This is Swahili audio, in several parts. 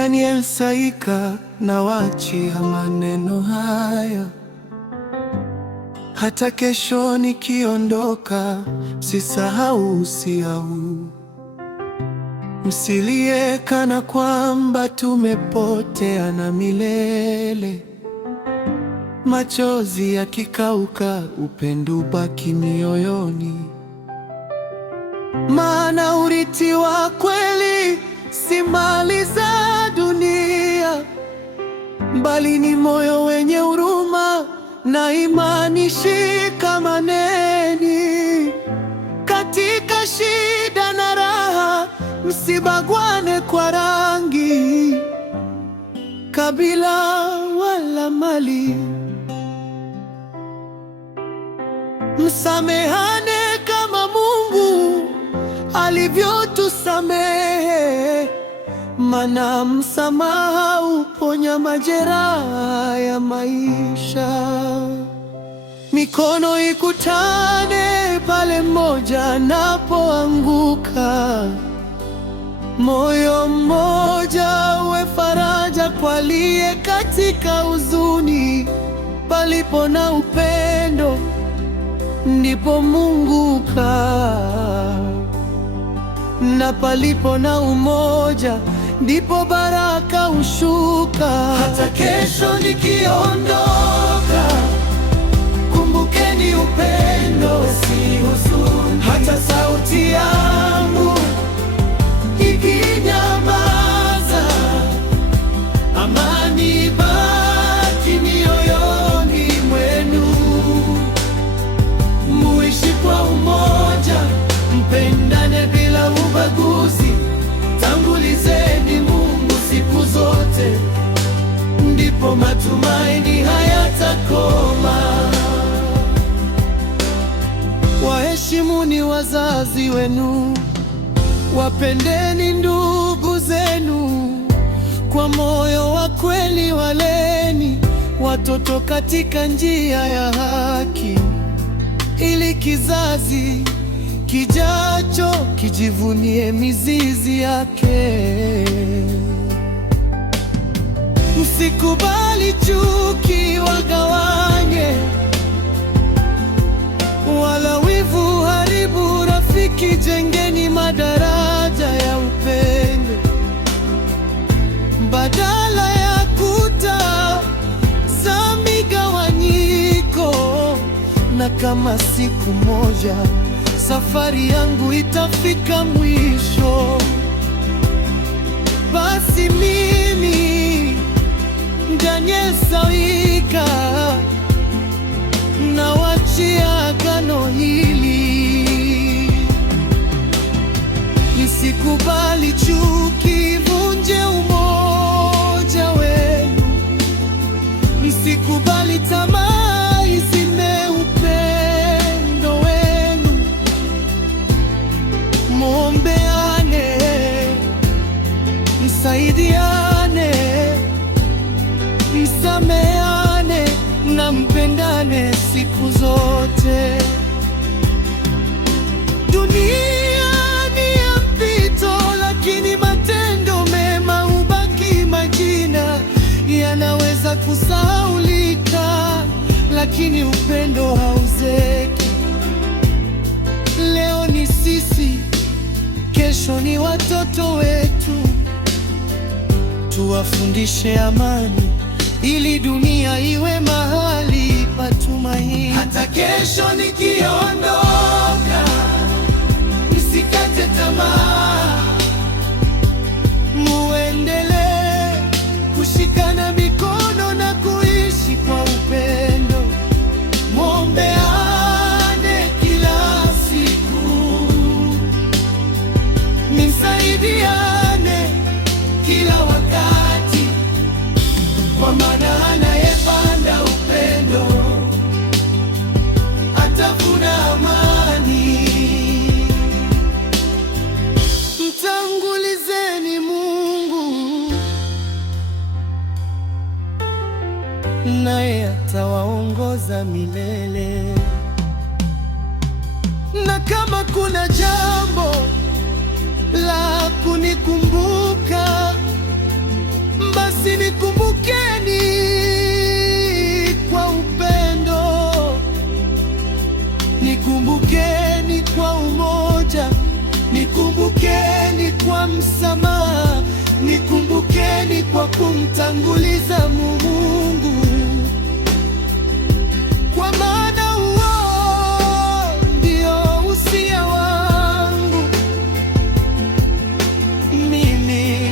Daniel Saika, nawaachia maneno haya. Hata kesho nikiondoka, sisahau usia huu. Msilie kana kwamba tumepoteana milele. Machozi yakikauka, upendo ubaki mioyoni. Maana urithi wa kweli si mali za dunia, bali ni moyo wenye huruma na imani shikamaneni. Katika shida na raha, msibagwane kwa rangi, kabila wala mali. Msamehane kama Mungu alivyotusamehe, maana msamaha uponya majeraha ya maisha. Mikono ikutane pale mmoja anapoanguka, moyo mmoja uwe faraja kwa aliye katika huzuni. Palipo na upendo ndipo Mungu hukaa, na palipo na umoja ndipo baraka hushuka. Hata kesho nikiondoka, kumbukeni upendo si huzuni. Hata sauti yangu ikinyamaza, amani baki mioyoni mwenu. Muishi kwa umoja, mpendane bila ubaguzi. Tangulizeni Mungu siku zote, ndipo matumaini hayatakoma. Waheshimuni wazazi wenu, wapendeni ndugu zenu. Kwa moyo wa kweli waleni watoto katika njia ya haki, ili kizazi kijacho kijivunie mizizi yake. Msikubali chuki wagawanye, wala wivu haribu rafiki. Jengeni madaraja ya upendo badala ya kuta za migawanyiko. Na kama siku moja safari yangu itafika mwisho, basi mimi Daniel Saika nawaachia agano hili. Msikubali chuki vunje umoja wenu, msikubali tamaa izime upendo wenu. Muombeane, msaidiane, msameane na mpendane siku zote. Dunia ni ya mpito, lakini matendo mema hubaki. Majina yanaweza kusahaulika, lakini upendo hauzeki. Leo ni sisi, kesho ni watoto wetu. Tuwafundishe amani, ili dunia iwe mahali pa tumaini. Hata kesho nikiondoka, msikate tamaa. Muendelee kushikana mikono na kuishi kwa upendo. Muombeane kila siku, msaidiane kila wakati, kwa maana anayepanda upendo atavuna amani. Mtangulizeni Mungu, naye atawaongoza milele. Na kama kuna jambo la kunikumbuka, kumtanguliza Mungu, kwa maana huo ndio usia wangu. Mimi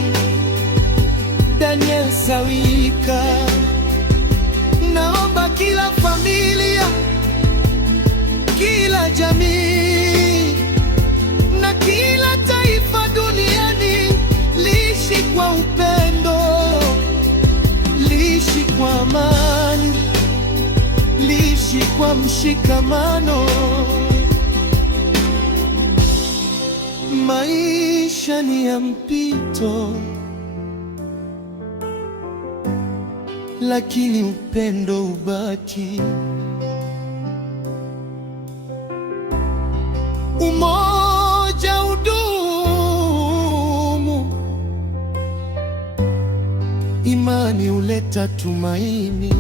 Daniel Sawika naomba kila familia, kila jamii na kila taifa duniani liishi kwa upendo, liishi kwa amani, liishi kwa mshikamano. Maisha ni ya mpito, lakini upendo ubaki. Umoja udumu, imani huleta tumaini.